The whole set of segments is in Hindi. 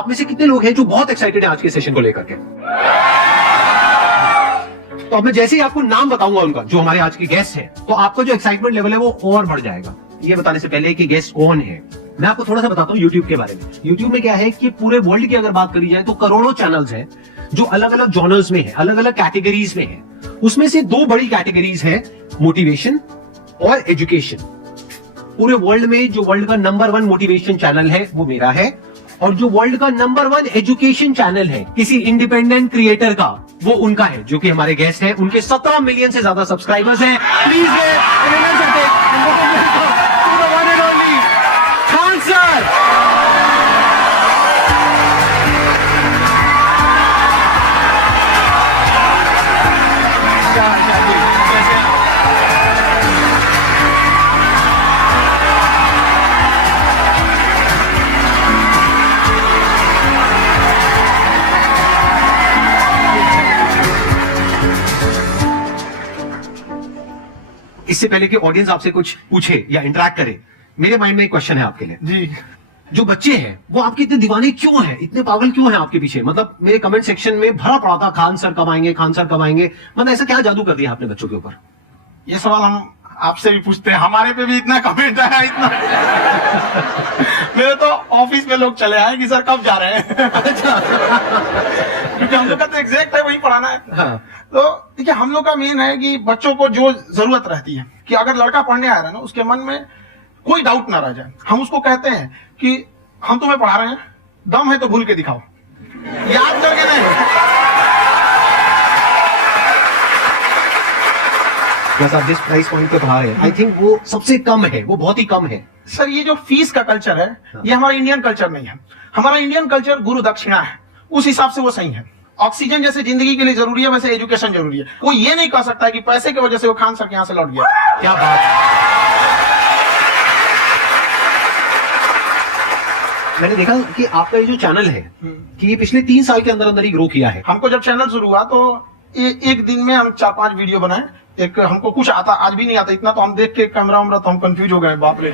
आप में से कितने लोग हैं जो बहुत एक्साइटेड है आज के सेशन को लेकर के? तो अब मैं जैसे ही आपको नाम बताऊंगा उनका, जो हमारे आज के गेस्ट हैं, तो आपका जो एक्साइटमेंट लेवल है वो और बढ़ जाएगा। ये बताने से पहले कि गेस्ट कौन है, मैं आपको थोड़ा सा बताता हूँ यूट्यूब के बारे में। यूट्यूब में क्या है कि पूरे वर्ल्ड की अगर बात करी जाए तो करोड़ों चैनल्स हैं जो अलग अलग जॉनर्स में है, अलग अलग कैटेगरीज में है। उसमें से दो बड़ी कैटेगरीज है, मोटिवेशन और एजुकेशन। पूरे वर्ल्ड में जो वर्ल्ड का नंबर 1 मोटिवेशन चैनल है वो मेरा है, और जो वर्ल्ड का नंबर 1 एजुकेशन चैनल है किसी इंडिपेंडेंट क्रिएटर का, वो उनका है, जो कि हमारे गेस्ट हैं। उनके 17 मिलियन से ज्यादा सब्सक्राइबर्स हैं। Please Khan sir. इससे पहले कि ऑडियंस आपसे कुछ पूछे या इंटरेक्ट करे, मेरे माइंड में एक क्वेश्चन है आपके लिए जी। जो बच्चे हैं वो आपके इतने दीवाने क्यों हैं, इतने पागल क्यों हैं आपके पीछे? मतलब मेरे कमेंट सेक्शन में भरा पड़ा था, खान सर कब आएंगे, खान सर कब आएंगे। मतलब ऐसा क्या जादू कर दिया आपने बच्चों के ऊपर? ये सवाल हम आपसे भी पूछते हैं, हमारे पे भी इतना कमेंट आया, इतना मेरे तो ऑफिस में लोग चले आए कि सर कब जा रहे हैं। अच्छा। क्योंकि हम लोग का तो एग्जैक्ट है, वही पढ़ाना है। हाँ। तो देखिए, हम लोग का मेन है कि बच्चों को जो जरूरत रहती है, कि अगर लड़का पढ़ने आ रहा है ना, उसके मन में कोई डाउट ना रह जाए। हम उसको कहते हैं कि हम तुम्हें पढ़ा रहे हैं, दम है तो भूल के दिखाओ, याद करके नहीं। बस आप जिस प्राइस पॉइंट पे पढ़ा रहे हैं, आई थिंक वो सबसे कम है, वो बहुत ही कम है। सर, ये जो फीस का कल्चर है, ये हमारा इंडियन कल्चर नहीं है। हमारा इंडियन कल्चर गुरु दक्षिणा है, उस हिसाब से वो सही है। ऑक्सीजन जैसे जिंदगी के लिए जरूरी है, वैसे एजुकेशन जरूरी है। कोई ये नहीं कह सकता है कि पैसे की वजह से वो खान सर के यहाँ से लौट गया। क्या बात है। मैंने देखा कि आपका ये जो चैनल है कि ये पिछले 3 साल के अंदर अंदर ही ग्रो किया है। हमको जब चैनल शुरू हुआ तो एक दिन में हम 4-5 वीडियो बनाए। एक हमको कुछ आता, आज भी नहीं आता इतना, तो हम देख के कैमरा वैमरा तो हम कंफ्यूज हो गए, बाप रे।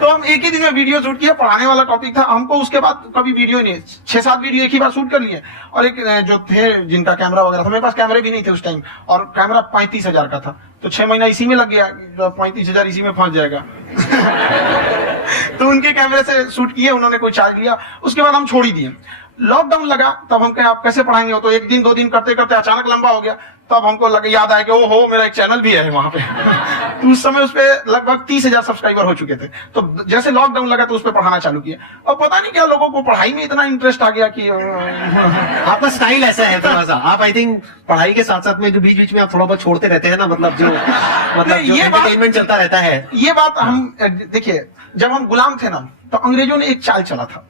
तो हम एक ही दिन में वीडियो शूट किया, पढ़ाने वाला टॉपिक था हमको। उसके बाद कभी वीडियो नहीं, 6-7 वीडियो एक ही बार शूट कर लिए। और एक जो थे जिनका कैमरा वगैरह था, मेरे पास कैमरे भी नहीं थे उस टाइम, और कैमरा 35,000 का था, तो 6 महीना इसी में लग गया, 35,000 इसी में फंस जाएगा। तो उनके कैमरे से शूट किए, उन्होंने कोई चार्ज लिया, उसके बाद हम छोड़ ही दिए। लॉकडाउन लगा, तब हम कहे आप कैसे पढ़ाएंगे, हो तो 1 दिन 2 दिन करते करते अचानक लंबा हो गया। तब हमको लगे, याद आया कि ओहो, मेरा एक चैनल भी है वहां पे। तो उस समय उस पे लगभग 30,000 सब्सक्राइबर हो चुके थे। तो जैसे लॉकडाउन लगा तो उस पे पढ़ाना चालू किया, और पता नहीं क्या लोगों को पढ़ाई में इतना इंटरेस्ट आ गया कि आपका स्टाइल ऐसा है थोड़ा सा। आप आई थिंक पढ़ाई के साथ साथ में जो बीच बीच में आप थोड़ा बहुत छोड़ते रहते हैं ना, मतलब जो एंटरटेनमेंट चलता रहता है। ये बात हम देखिए, जब हम गुलाम थे ना, तो अंग्रेजों ने एक चाल चला था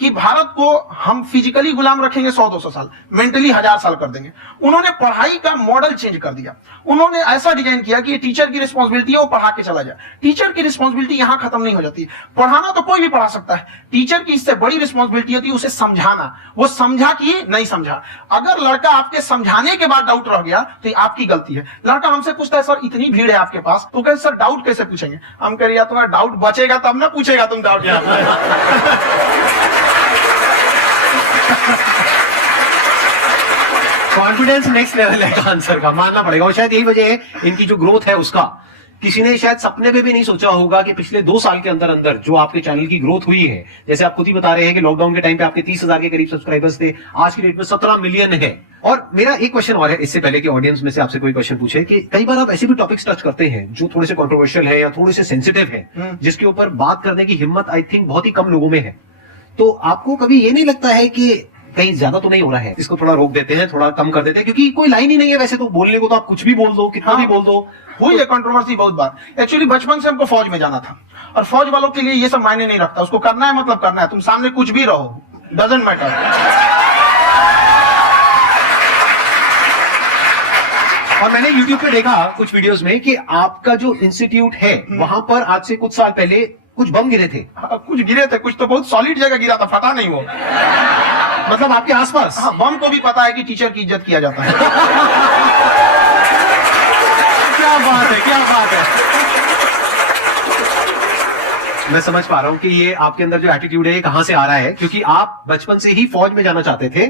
कि भारत को हम फिजिकली गुलाम रखेंगे 100-200 साल, मेंटली 1000 साल कर देंगे। उन्होंने पढ़ाई का मॉडल चेंज कर दिया। उन्होंने ऐसा डिजाइन किया कि टीचर की रिस्पॉन्सिबिलिटी है वो पढ़ा के चला जाए। टीचर की रिस्पॉन्सिबिलिटी यहां खत्म नहीं हो जाती। पढ़ाना तो कोई भी पढ़ा सकता है, टीचर की इससे बड़ी रिस्पॉन्सिबिलिटी होती है उसे समझाना। वो समझा कि नहीं समझा। अगर लड़का आपके समझाने के बाद डाउट रह गया तो आपकी गलती है। लड़का हमसे पूछता है, सर इतनी भीड़ है आपके पास, तो कहते सर डाउट कैसे पूछेंगे? हम कह रहे तुम्हारा डाउट बचेगा तब ना पूछेगा तुम डाउट। कॉन्फिडेंस नेक्स्ट लेवल है आंसर का, मानना पड़ेगा। और शायद यही वजह है इनकी जो ग्रोथ है उसका। किसी ने शायद सपने में भी नहीं सोचा होगा कि पिछले 2 साल के अंदर अंदर जो आपके चैनल की ग्रोथ हुई है, जैसे आप खुद ही बता रहे हैं कि लॉकडाउन के टाइम पे आपके 30,000 के करीब सब्सक्राइबर्स थे, आज की डेट में 17 मिलियन है। और मेरा एक क्वेश्चन और है, इससे पहले कि ऑडियंस में से आपसे कोई क्वेश्चन पूछे, कि कई बार आप ऐसे भी टॉपिक्स टच करते हैं जो थोड़े से कंट्रोवर्शियल है या थोड़े से सेंसिटिव है, जिसके ऊपर बात करने की हिम्मत आई थिंक बहुत ही कम लोगों में है। तो आपको कभी ये नहीं लगता है कि कहीं ज्यादा तो नहीं हो रहा है, इसको थोड़ा रोक देते हैं, थोड़ा कम कर देते हैं? क्योंकि कोई लाइन ही नहीं है वैसे तो बोलने को, तो आप कुछ भी बोल दो, कितना भी बोल दो। हुई है कंट्रोवर्सी बहुत बार। एक्चुअली बचपन से हमको फौज में जाना था, और फौज वालों के लिए ये सब मायने नहीं रखता। उसको करना है मतलब करना है, तुम सामने कुछ भी रहो, डजंट मैटर। और मैंने YouTube पे देखा कुछ वीडियोस में कि आपका जो इंस्टीट्यूट है वहां पर आज से कुछ साल पहले कुछ बम गिरे थे। कुछ गिरे थे, कुछ तो बहुत सॉलिड जगह गिरा था, फटा नहीं वो। मतलब आपके आसपास? हाँ, बम को भी पता है कि टीचर की इज्जत किया जाता है। क्या बात है, क्या बात है। मैं समझ पा रहा हूँ कि ये आपके अंदर जो एटीट्यूड है ये कहां से आ रहा है, क्योंकि आप बचपन से ही फौज में जाना चाहते थे,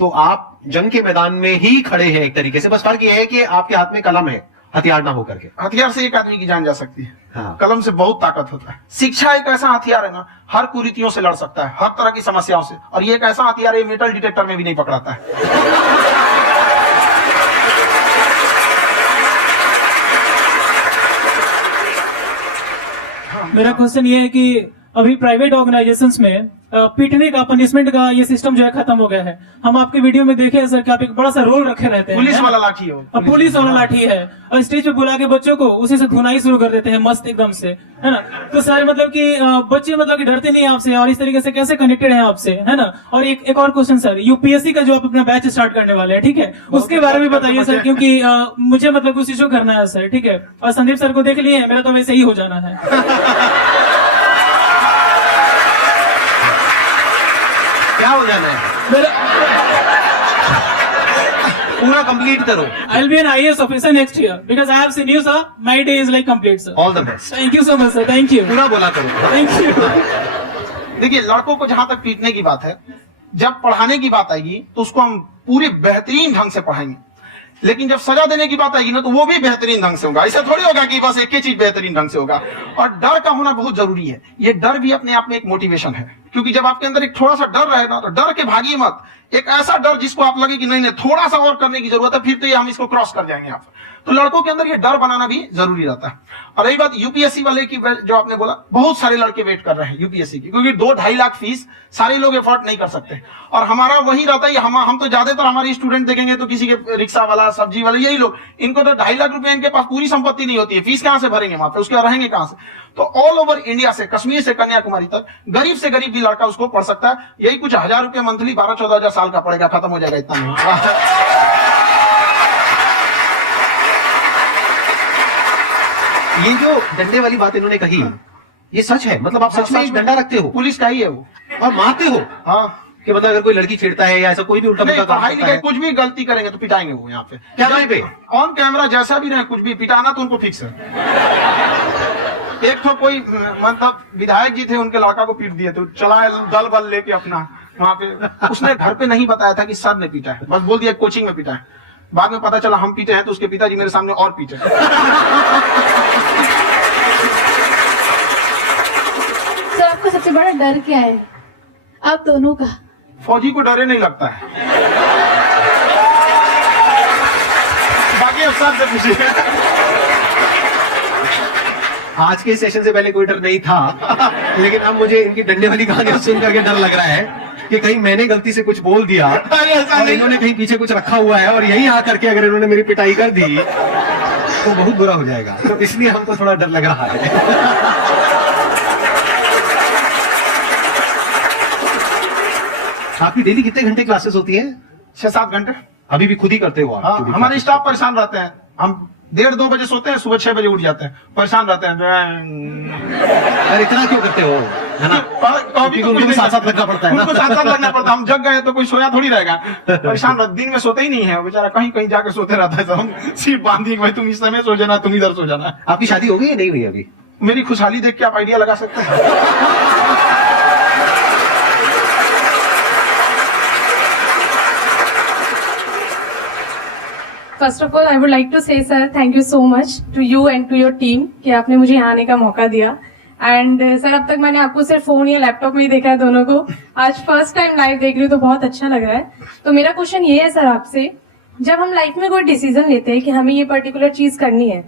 तो आप जंग के मैदान में ही खड़े हैं एक तरीके से। बस फर्क ये है कि आपके हाथ में कलम है, हथियार ना होकर के। हथियार से एक आदमी की जान जा सकती है, हाँ। कलम से बहुत ताकत होता है। शिक्षा एक ऐसा हथियार है ना, हर कुरीतियों से लड़ सकता है, हर तरह की समस्याओं से। और ये एक ऐसा हथियार है, मेटल डिटेक्टर में भी नहीं पकड़ाता है। मेरा क्वेश्चन ये है कि अभी प्राइवेट ऑर्गेनाइजेशंस में पीटने का, पनिशमेंट का ये सिस्टम जो है खत्म हो गया है। हम आपके वीडियो में देखे हैं सर कि आप एक बड़ा सा रोल रखे रहते हैं। पुलिस वाला लाठी है वो। अब पुलिस वाला लाठी है और स्टेज पे बुला के बच्चों को उसी से धुनाई शुरू कर देते हैं मस्त एकदम से, है ना। तो सर मतलब कि बच्चे मतलब कि डरते नहीं आपसे और इस तरीके से कैसे कनेक्टेड है आपसे, है ना। और एक और क्वेश्चन सर, यूपीएससी का जो आप अपना बैच स्टार्ट करने वाले हैं, ठीक है, उसके बारे में बताइए सर, क्योंकि मुझे मतलब कुछ इशू करना है सर, ठीक है। और संदीप सर को देख लिए, मेरा तो वैसे ही हो जाना है। क्या हो जाना है? पूरा कंप्लीट करो। I'll be an IAS officer next year because I have seen you, sir. My day is like complete, sir. All the best. Thank you so much, sir. Thank you. पूरा बोला करो। Thank you. देखिए, लड़कों को जहां तक पीटने की बात है, जब पढ़ाने की बात आएगी तो उसको हम पूरे बेहतरीन ढंग से पढ़ाएंगे। लेकिन जब सजा देने की बात आएगी ना, तो वो भी बेहतरीन ढंग से होगा। ऐसा थोड़ी होगा कि बस एक ही चीज बेहतरीन ढंग से होगा। और डर का होना बहुत जरूरी है। ये डर भी अपने आप में एक मोटिवेशन है, क्योंकि जब आपके अंदर एक थोड़ा सा डर रहेगा, तो डर के भागिए मत। एक ऐसा डर जिसको आप लगे कि नहीं नहीं थोड़ा सा और करने की जरूरत है, फिर तो ये हम इसको क्रॉस कर जाएंगे आप। तो लड़कों के अंदर ये डर बनाना भी जरूरी रहता है। और रही बात यूपीएससी वाले की, जो आपने बोला, बहुत सारे लड़के वेट कर रहे हैं यूपीएससी की, क्योंकि 2-2.5 लाख फीस सारे लोग एफोर्ड नहीं कर सकते। और हमारा वही रहता है, हम तो ज्यादातर हमारे स्टूडेंट देखेंगे तो किसी के रिक्शा वाला, सब्जी वाला, यही लोग, इनको तो 2.5 लाख रुपए, इनके पास पूरी संपत्ति नहीं होती है, फीस कहां से भरेंगे वहां पे, उसके बाद रहेंगे कहां से। तो ऑल ओवर इंडिया से, कश्मीर से कन्याकुमारी तक, गरीब से गरीब भी लड़का उसको पढ़ सकता है। यही कुछ 1000 रुपए मंथली, 12-14 हजार साल का पड़ेगा, खत्म हो जाएगा, इतना नहीं। ये जो डंडे वाली बात इन्होंने कही, ये सच है? मतलब आप सच में एक डंडा रखते हो? पुलिस का ही है वो। और मारते हो? हाँ, कि मतलब अगर कोई लड़की छेड़ता है या ऐसा कोई भी उल्टा पुल्टा काम पढ़ाई करता लिखाई है, कुछ भी गलती करेंगे तो पिटाएंगे वो यहाँ पे, कैमरे पे, ऑन कैमरा, जैसा भी रहे, कुछ भी पिटाना तो उनको फिक्स है। एक तो कोई मतलब विधायक जी थे, उनके लड़का को पीट दिए, तो चला दल बल लेके अपना वहां पे। उसने घर पे नहीं बताया था कि सर ने पीटा है, बस बोल दिया कोचिंग में पीटा है। बाद में पता चला हम पीटे हैं, तो उसके पिताजी मेरे सामने और पीटे। सर आपका सबसे बड़ा डर क्या है आप दोनों का? फौजी को डरे नहीं लगता है। बाकी अफसर से पूछिए। आज के सेशन से पहले कोई डर नहीं था, लेकिन अब मुझे इनकी डंडे वाली कहानियां सुन करके डर लग रहा है कि कहीं मैंने गलती से कुछ बोल दिया और इन्होंने कहीं पीछे कुछ रखा हुआ है और यही आकर के अगर इन्होंने मेरी पिटाई कर दी तो बहुत बुरा हो जाएगा। तो इसलिए हमको थोड़ा डर लग रहा है। आपकी डेली कितने घंटे क्लासेस होती है? 6-7 घंटे। अभी भी खुद ही करते हो आप? हाँ, हमारे स्टाफ परेशान रहते हैं। हम 1:30-2 बजे सोते हैं, सुबह 6 बजे उठ जाते हैं, परेशान रहते हैं। अरे इतना क्यों करते हो, है ना? क्योंकि उनको भी साथ साथ लगना पड़ता है ना। उनको साथ साथ लगना पड़ता है। हम जग गए तो कोई सोया थोड़ी रहेगा, परेशान रहते। दिन में सोते ही नहीं है बेचारा, कहीं कहीं जाकर सोते रहता है। तो हम सिर्फ बांध दिए, भाई तुम इस समय सो जाना, तुम इधर सो जाना। आपकी शादी हो गई या नहीं हुई अभी? मेरी खुशहाली देख के आप आइडिया लगा सकते हैं। First of all I would like to say sir thank you so much to you and to your team कि आपने मुझे यहाँ आने का मौका दिया। एंड सर अब तक मैंने आपको सिर्फ फोन या लैपटॉप में ही देखा है दोनों को, आज फर्स्ट टाइम लाइव देख रही हूँ तो बहुत अच्छा लग रहा है। तो मेरा क्वेश्चन ये है सर आपसे, जब हम लाइफ में कोई डिसीजन लेते हैं कि हमें ये पर्टिकुलर चीज करनी है,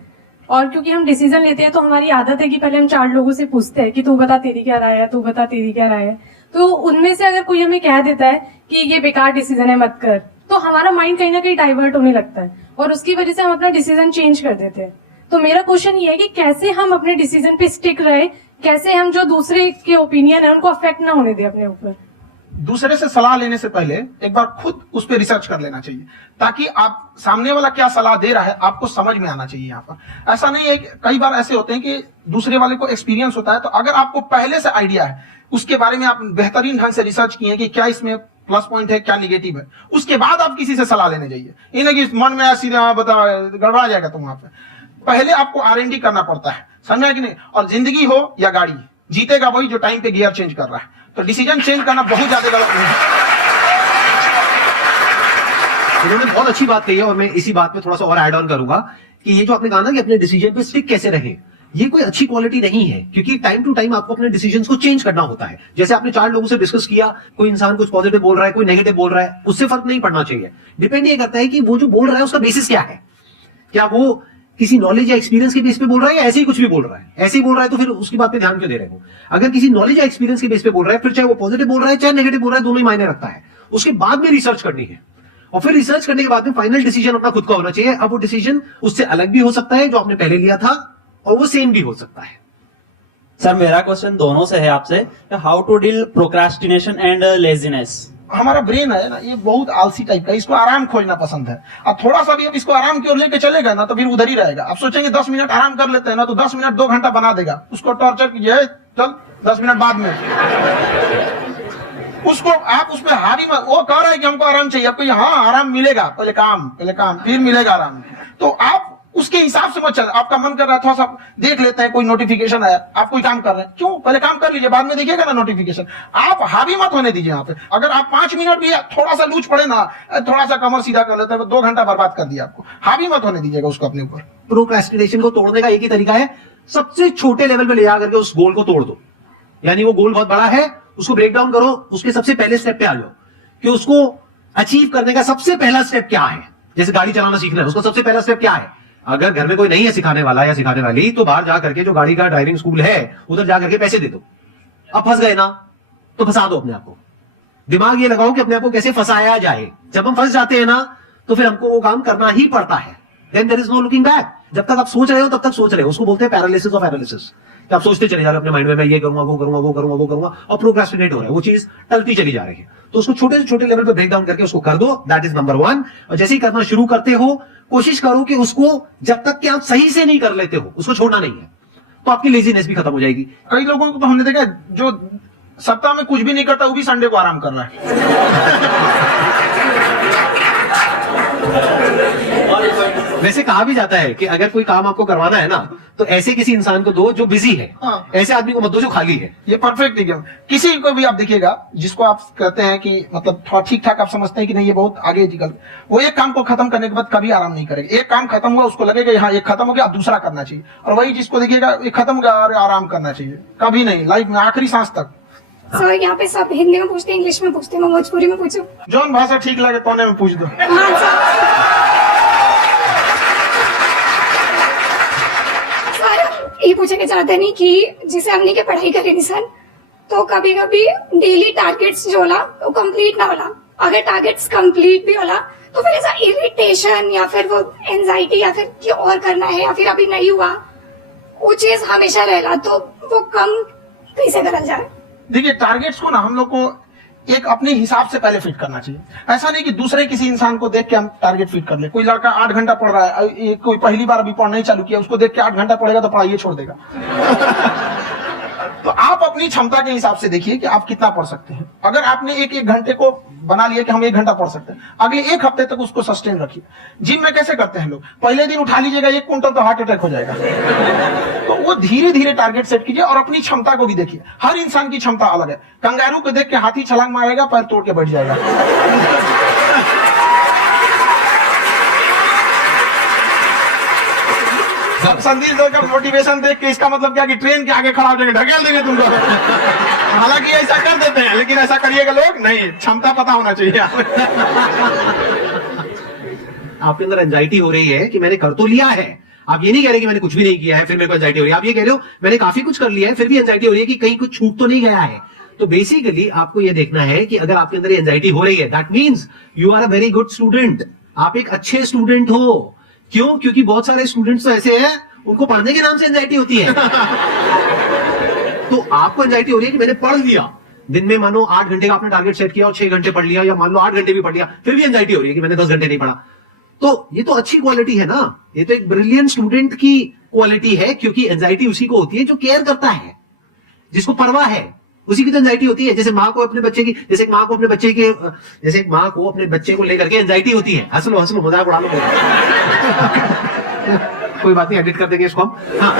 और क्योंकि हम डिसीजन लेते हैं तो हमारी आदत है कि पहले हम 4 लोगों से पूछते हैं कि तू बता तेरी क्या राय है, तू बता तेरी क्या राय है। तो उनमें से अगर कोई हमें कह देता है कि ये बेकार डिसीजन है मत कर, तो हमारा माइंड कहीं ना कहीं डाइवर्ट होने लगता है और उसकी वजह से हम अपना डिसीजन चेंज कर देते हैं। तो मेरा क्वेश्चन ये है कि कैसे हम अपने डिसीजन पे स्टिक रहे, कैसे हम जो दूसरे के ओपिनियन है उनको अफेक्ट ना होने दें अपने ऊपर। दूसरे से सलाह लेने से पहले एक बार खुद उस पर रिसर्च कर लेना चाहिए, ताकि आप सामने वाला क्या सलाह दे रहा है आपको समझ में आना चाहिए। यहाँ पर ऐसा नहीं है, कई बार ऐसे होते हैं कि दूसरे वाले को एक्सपीरियंस होता है, तो अगर आपको पहले से आइडिया है, उसके बारे में आप बेहतरीन ढंग से रिसर्च किए कि क्या इसमें प्लस पॉइंट है, क्या निगेटिव है, उसके बाद आप किसी से सलाह लेने जाइए। ये नहीं कि मन में ऐसी बता गड़बड़ा जाएगा तुम वहां पे। पहले आपको R&D करना पड़ता है, समझा कि नहीं? और जिंदगी हो या गाड़ी, जीतेगा वही जो टाइम पे गियर चेंज कर रहा है। तो डिसीजन चेंज करना बहुत ज्यादा गलत नहीं है। इन्होंने बहुत अच्छी बात कही है और मैं इसी बात पे थोड़ा सा और ऐड ऑन करूंगा कि ये जो आपने कहा ना कि अपने डिसीजन पे स्टिक कैसे रहे, ये कोई अच्छी क्वालिटी नहीं है, क्योंकि टाइम टू टाइम आपको अपने डिसीजंस को चेंज करना होता है। जैसे आपने 4 लोगों से डिस्कस किया, कोई इंसान कुछ पॉजिटिव बोल रहा है, कोई नेगेटिव बोल रहा है, उससे फर्क नहीं पड़ना चाहिए। डिपेंड ये करता है कि वो जो बोल रहा है उसका बेसिस क्या है। क्या वो किसी नॉलेज या एक्सपीरियंस के बेस पे बोल रहा है या ऐसे ही कुछ भी बोल रहा है? ऐसे ही बोल रहा है तो फिर उसकी बात पे ध्यान क्यों दे रहे हो? अगर किसी नॉलेज या एक्सपीरियंस के बेस पे बोल रहा है, फिर चाहे वो पॉजिटिव बोल रहा है चाहे नेगेटिव बोल रहा है, दोनों ही मायने रखता है। उसके बाद में रिसर्च करनी है और फिर रिसर्च करने के बाद में फाइनल डिसीजन अपना खुद का होना चाहिए। अब वो डिसीजन उससे अलग भी हो सकता है जो आपने पहले लिया था, और वो सेम भी हो सकता है। सर मेरा क्वेश्चन दोनों से है आपसे, how to deal procrastination and laziness. हमारा ब्रेन है ना, ये बहुत आलसी टाइप का, इसको आराम खोजना पसंद है। अब थोड़ा सा भी अब इसको आराम की ओर लेके चलेगा ना तो फिर उधर ही रहेगा। अब सोचेंगे 10 मिनट आराम कर लेते हैं ना, तो 10 मिनट 2 घंटा बना देगा। उसको टॉर्चर कीजिए, चल 10 मिनट बाद में। उसको आप उसमें हावी मत, वो कह रहा है कि हमको आराम चाहिए, आपको हाँ आराम मिलेगा, पहले काम फिर मिलेगा आराम। तो आप उसके हिसाब से मत चल। आपका मन कर रहा है थोड़ा सा देख लेते हैं, कोई नोटिफिकेशन आया, आप कोई काम कर रहे हैं, क्यों पहले काम कर लीजिए, बाद में देखिएगा ना नोटिफिकेशन। आप हावी मत होने दीजिए यहाँ पे। अगर आप 5 मिनट भी थोड़ा सा लूज पड़े ना, थोड़ा सा कमर सीधा कर लेते हैं, 2 घंटा बर्बाद कर दिया आपको। हावी मत होने दीजिएगा उसको अपने ऊपर। प्रोक्रेस्टिनेशन को तोड़ने का एक ही तरीका है, सबसे छोटे लेवल पे ले जा करके उस गोल को तोड़ दो। यानी वो गोल बहुत बड़ा है, उसको ब्रेक डाउन करो, उसके सबसे पहले स्टेप पे आ जाओ कि उसको अचीव करने का सबसे पहला स्टेप क्या है। जैसे गाड़ी चलाना सीखना है, उसका सबसे पहला स्टेप क्या है। अगर घर में कोई नहीं है सिखाने वाला या सिखाने वाली, तो बाहर जा करके जो गाड़ी का ड्राइविंग स्कूल है उधर जा करके पैसे दे दो। अब फंस गए ना तो फंसा दो अपने आप को। दिमाग ये लगाओ कि अपने आप को कैसे फंसाया जाए। जब हम फंस जाते हैं ना तो फिर हमको वो काम करना ही पड़ता है। Then there is no looking back. जब तक आप सोच रहे हो तब तक सोच रहे हो, उसको बोलते हैं पैरालिसिस ऑफ एनालिसिस। आप सोचते चले जा रहे हो अपने माइंड में, मैं ये करूंगा वो करूंगा वो करूंगा वो करूंगा, और प्रोक्रेस्टिनेट हो रहा है, वो चीज टलती चली जा रही है। तो उसको छोटे से छोटे लेवल पे ब्रेक डाउन करके उसको कर दो, दैट इज नंबर 1। और जैसे ही करना शुरू करते हो, कोशिश करो कि उसको जब तक कि आप सही से नहीं कर लेते हो, उसको छोड़ना नहीं है, तो आपकी लेजीनेस भी खत्म हो जाएगी। कई लोगों को तो हमने देखा जो सप्ताह में कुछ भी नहीं करता, वो भी संडे को आराम कर रहा है। वैसे कहा भी जाता है कि अगर कोई काम आपको करवाना है ना, तो ऐसे किसी इंसान को दो जो बिजी है, हाँ। ऐसे आदमी को मत दो जो खाली है। ये परफेक्ट एग्जाम। किसी को भी आप देखिएगा जिसको आप कहते हैं कि मतलब थोड़ा ठीक ठाक आप समझते हैं कि नहीं ये बहुत आगे निकल, वो एक काम को खत्म करने के बाद कभी आराम नहीं करेगा। एक काम खत्म हुआ उसको लगेगा हाँ एक खत्म हो गया, अब दूसरा करना चाहिए। और वही जिसको देखिएगा एक खत्म हो गया और आराम करना चाहिए, कभी नहीं, लाइफ में आखिरी सांस तक। सर यहाँ पे सब हिंदी में पूछते हैं, इंग्लिश में पूछते हैं, मैं भोजपुरी में पूछूं? जौन भाषा ठीक लगे तोने में पूछ दो। हाँ सर ये पूछना चाहते नहीं कि जैसे हमने के पढ़ाई करी थी सर, तो कभी कभी डेली टारगेट्स जो होला वो कंप्लीट ना होला। अगर टारगेट्स कंप्लीट भी होला तो फिर ऐसा इरिटेशन या फिर वो एंजाइटी या फिर कि और करना है या फिर अभी नहीं हुआ, वो चीज हमेशा रहेगा। तो वो कम कैसे करल जाए? देखिए टारगेट्स को ना हम लोग को एक अपने हिसाब से पहले फिट करना चाहिए। ऐसा नहीं कि दूसरे किसी इंसान को देख के हम टारगेट फिट कर ले। कोई लड़का 8 घंटा पढ़ रहा है, कोई पहली बार अभी पढ़ना ही चालू किया, उसको देख के 8 घंटा पढ़ेगा तो पढ़ाई छोड़ देगा। तो आप अपनी क्षमता के हिसाब से देखिए कि आप कितना पढ़ सकते हैं। अगर आपने एक घंटे को बना लिया कि हम 1 घंटा पढ़ सकते हैं, अगले 1 हफ्ते तक उसको सस्टेन रखिए। जिम में कैसे करते हैं लोग, पहले दिन उठा लीजिएगा 1 क्विंटल तो हार्ट अटैक हो जाएगा। तो वो धीरे धीरे टारगेट सेट कीजिए और अपनी क्षमता को भी देखिए। हर इंसान की क्षमता अलग है। कंगारू को देख के हाथी छलांग मारेगा, पैर तोड़ के बैठ जाएगा। अब संदीप सर का मोटिवेशन देख के इसका मतलब क्या कि ट्रेन के आगे खड़ा हो जाएंगे, ढकेल देंगे तुमको। हालांकि ऐसा कर देते हैं, लेकिन ऐसा करिएगा लोग नहीं, क्षमता पता होना चाहिए। आपके अंदर एंजाइटी हो रही है कि मैंने कर तो लिया है, आप ये नहीं कह रहे कि मैंने कुछ भी नहीं किया है फिर मेरे को एंजाइटी हो रही है। आप ये कह रहे हो मैंने काफी कुछ कर लिया है फिर भी एंजाइटी हो रही है कि कहीं कुछ छूट तो नहीं गया है। तो बेसिकली आपको ये देखना है कि अगर आपके अंदर ये एंजाइटी हो रही है, that means you are a very good student. आप एक अच्छे स्टूडेंट हो। क्यों? क्योंकि बहुत सारे स्टूडेंट्स तो ऐसे हैं उनको पढ़ने के नाम से एंजाइटी होती है। तो आपको एंजाइटी हो रही है कि मैंने पढ़ लिया, दिन में मानो 8 घंटे का आपने टारगेट सेट किया और 6 घंटे पढ़ लिया, या मान लो 8 घंटे भी पढ़ लिया, फिर भी एंजाइटी हो रही है कि मैंने 10 घंटे नहीं पढ़ा। तो ये तो अच्छी क्वालिटी है ना, ये तो एक ब्रिलियंट स्टूडेंट की क्वालिटी है। क्योंकि एंजाइटी उसी को होती है जो केयर करता है, जिसको परवाह है, उसी की तो एंजाइटी होती है। जैसे माँ को अपने बच्चे की, जैसे एक माँ को अपने बच्चे के, जैसे एक माँ को अपने बच्चे को लेकर के एंजाइटी होती है। हंस लो मजाक उड़ा लो। कोई बात नहीं, एडिट कर देंगे इसको हम। हाँ।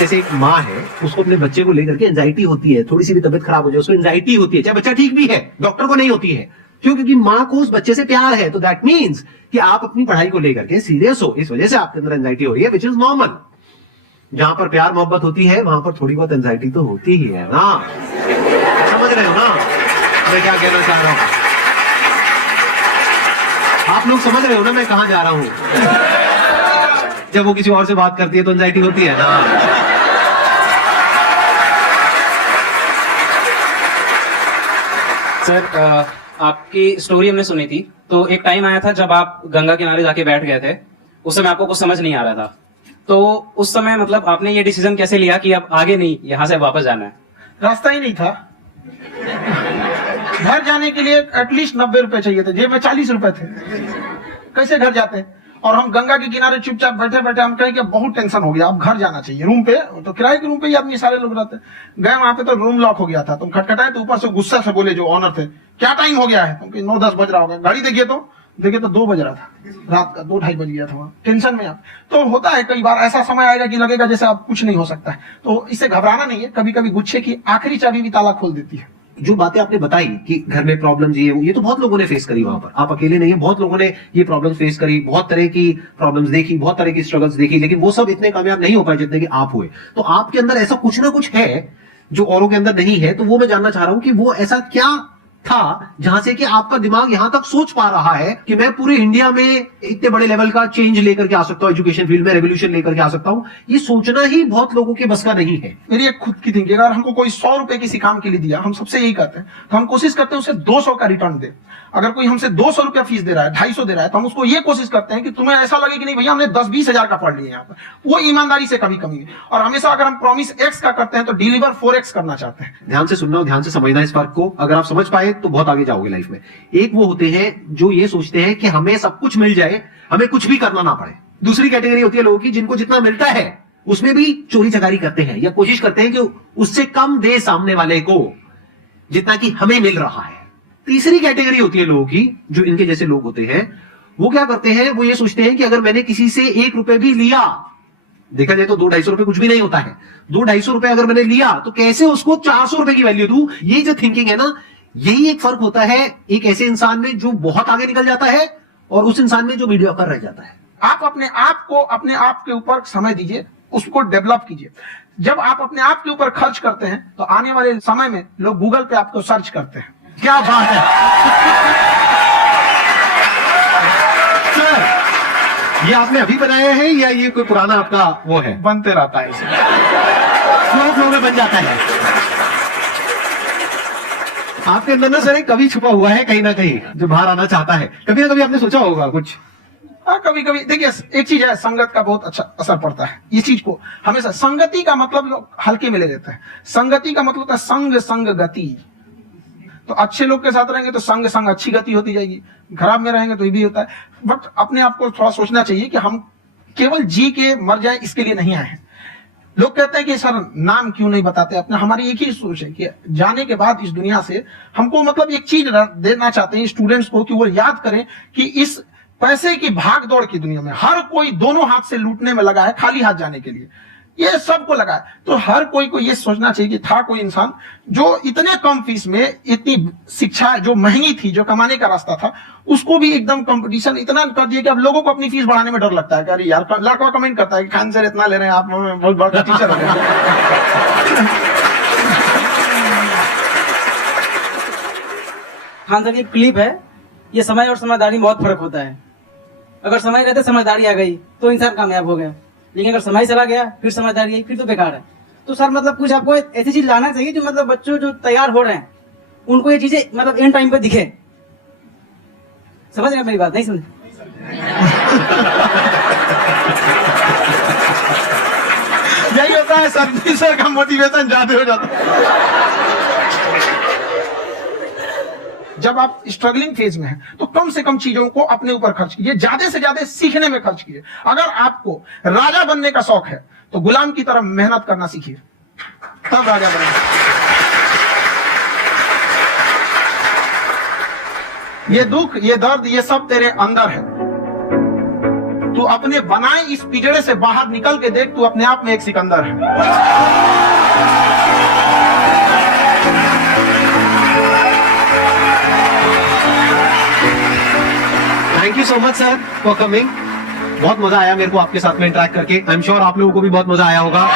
जैसे एक माँ है, उसको अपने बच्चे को लेकर के एंजाइटी होती है, थोड़ी सी भी तबीयत खराब हो जाए उसको एंजाइटी होती है, चाहे बच्चा ठीक भी है, डॉक्टर को नहीं होती है। क्यों? क्योंकि माँ को उस बच्चे से प्यार है। तो दैट मीन्स कि आप अपनी पढ़ाई को लेकर के सीरियस हो, इस वजह से आपके अंदर एंजाइटी हो रही है, विच इज नॉर्मल। जहां पर प्यार मोहब्बत होती है वहां पर थोड़ी बहुत एंजाइटी तो होती ही है ना। समझ रहे हो ना मैं क्या कहना चाह रहा हूं? आप लोग समझ रहे हो ना मैं कहां जा रहा हूं? जब वो किसी और से बात करती है तो एंजाइटी होती है ना। सर आपकी स्टोरी हमने सुनी थी, तो एक टाइम आया था जब आप गंगा किनारे जाके बैठ गए थे। उस समय आपको कुछ समझ नहीं आ रहा था, तो उस समय मतलब आपने ये डिसीजन कैसे लिया कि अब आगे नहीं, यहाँ से वापस जाना है? रास्ता ही नहीं था। घर जाने के लिए एटलीस्ट 90 रुपए चाहिए थे, जेब में 40 रुपए थे। कैसे घर जाते? और हम गंगा के किनारे चुपचाप बैठे बैठे हम कहें कि बहुत टेंशन हो गया, अब घर जाना चाहिए। रूम पे तो किराए के रूम पे ही आदमी सारे लोग रहते। गए वहां पे तो रूम लॉक हो गया था। तुम खटखटाए तो ऊपर से गुस्सा से बोले जो ऑनर थे, क्या टाइम हो गया है? तुम 9-10 बज रहा होगा। गाड़ी देखिए तो 2 बज रहा था, रात का 2-2:30 बज गया था। वहां टेंशन में आप तो होता है, कई बार ऐसा समय आएगा कि लगेगा जैसे आप कुछ नहीं हो सकता है। तो इससे घबराना नहीं है। कभी कभी गुच्छे की आखिरी चाबी भी ताला खोल देती है। जो बातें आपने बताई कि घर में प्रॉब्लम ये तो बहुत लोगों ने फेस करी वहां पर, आप अकेले नहीं है, बहुत लोगों ने ये प्रॉब्लम फेस करी, बहुत तरह की प्रॉब्लम्स देखी, बहुत तरह की स्ट्रगल्स देखी, लेकिन वो सब इतने कामयाब नहीं हो पाए जितने कि आप हुए। तो आपके अंदर ऐसा कुछ ना कुछ है जो औरों के अंदर नहीं है। तो वो मैं जानना चाह रहा हूं कि वो ऐसा क्या था जहां से कि आपका दिमाग यहां तक सोच पा रहा है कि मैं पूरे इंडिया में इतने बड़े लेवल का चेंज लेकर के आ सकता हूं, एजुकेशन फील्ड में रेवोल्यूशन लेकर के आ सकता हूं। ये सोचना ही बहुत लोगों के बस का नहीं है। मेरी एक खुद की थिंकिंग, अगर हमको कोई 100 रुपए किसी काम के लिए दिया, हम सबसे यही कहते हैं, तो हम कोशिश करते हैं उसे 200 का रिटर्न दे। अगर कोई हमसे 200 रुपया फीस दे रहा है, 250 दे रहा है, तो हम उसको ये कोशिश करते हैं कि तुम्हें ऐसा लगे कि नहीं भैया हमने 10-20 हजार का पढ़ लिया यहाँ पर। वो ईमानदारी से कभी कमी है। और हमेशा अगर हम प्रॉमिस X का करते हैं तो डिलीवर 4X करना चाहते हैं। ध्यान से सुनना और ध्यान से समझना इस फर्क को। अगर आप समझ पाए तो बहुत आगे जाओगे लाइफ में। एक वो होते हैं जो ये सोचते हैं कि हमें सब कुछ मिल जाए, हमें कुछ भी करना ना पड़े। दूसरी कैटेगरी होती है लोगों की जिनको जितना मिलता है उसमें भी चोरी चकारी करते हैं या कोशिश करते हैं कि उससे कम दे सामने वाले को जितना कि हमें मिल रहा है। तीसरी कैटेगरी होती है लोगों की, जो इनके जैसे लोग होते हैं, वो क्या करते हैं, वो ये सोचते हैं कि अगर मैंने किसी से 1 रुपए भी लिया, देखा जाए तो 200-250 रुपए कुछ भी नहीं होता है, 200-250 रुपए अगर मैंने लिया तो कैसे उसको 400 रुपए की वैल्यू दूं। ये जो थिंकिंग है ना, यही एक फर्क होता है एक ऐसे इंसान में जो बहुत आगे निकल जाता है और उस इंसान में जो मीडियोकर रह जाता है। आप अपने आप को अपने आप के ऊपर समय दीजिए, उसको डेवलप कीजिए। जब आप अपने आप के ऊपर खर्च करते हैं तो आने वाले समय में लोग गूगल पे आपको सर्च करते हैं। क्या बात है सर, ये आपने अभी बनाया है या ये कोई पुराना आपका वो है? बनते रहता है, इसे फ्लो में बन जाता है। आपके अंदर ना सर एक कवि छुपा हुआ है कहीं ना कहीं जो बाहर आना चाहता है। कभी ना कभी आपने सोचा होगा कुछ। कभी कभी देखिए, एक चीज है, संगत का बहुत अच्छा असर पड़ता है। ये चीज को हमेशा संगति का मतलब लोग हल्के में ले लेते हैं। संगति का मतलब होता है संग संग गति। तो अच्छे लोग के साथ रहेंगे तो संग संग अच्छी गति होती जाएगी, खराब में रहेंगे तो ये भी होता है। बट अपने आप को थोड़ा सोचना चाहिए कि हम केवल जी के मर जाए इसके लिए नहीं आए हैं। लोग कहते हैं कि सर नाम क्यों नहीं बताते अपना। हमारी एक ही सोच है कि जाने के बाद इस दुनिया से हमको मतलब एक चीज देना चाहते हैं स्टूडेंट्स को कि वो याद करें कि इस पैसे की भाग दौड़ की दुनिया में हर कोई दोनों हाथ से लूटने में लगा है, खाली हाथ जाने के लिए। ये सबको लगा है। तो हर कोई को ये सोचना चाहिए कि था कोई इंसान जो इतने कम फीस में इतनी शिक्षा जो महंगी थी, जो कमाने का रास्ता था, उसको भी एकदम कंपटीशन इतना कर दिया कि अब लोगों को अपनी फीस बढ़ाने में डर लगता है कि अरे यार, लड़का कमेंट करता है कि खान सर इतना ले रहे हैं, आप बहुत बड़ा टीचर हो गए। खान सर ये क्लिप है, ये समय और समझदारी में बहुत फर्क होता है। अगर समय रहते समझदारी आ गई तो इंसान कामयाब हो गया, लेकिन अगर समय चला गया फिर समझदारी आई फिर तो बेकार है। तो सर मतलब कुछ आपको ऐसी चीज लाना चाहिए जो मतलब बच्चों जो तैयार हो रहे हैं उनको ये चीजें मतलब एंड टाइम पे दिखे। समझ रहे हैं मेरी बात? नहीं समझ? यही होता है सर का मोटिवेशन ज्यादा हो जाता है। जब आप स्ट्रगलिंग फेज में हैं तो कम से कम चीजों को अपने ऊपर खर्च कीजिए, ज्यादा से ज्यादा सीखने में खर्च कीजिए। अगर आपको राजा बनने का शौक है तो गुलाम की तरह मेहनत करना सीखिए, तब राजा बनेंगे। ये दुख, ये दर्द, ये सब तेरे अंदर है। तू अपने बनाए इस पिजड़े से बाहर निकल के देख, तू अपने आप में एक सिकंदर है। Thank you so much sir for coming. बहुत मजा आया मेरे को आपके साथ में इंटरेक्ट करके। आई एम श्योर आप लोगों को भी बहुत मजा आया होगा।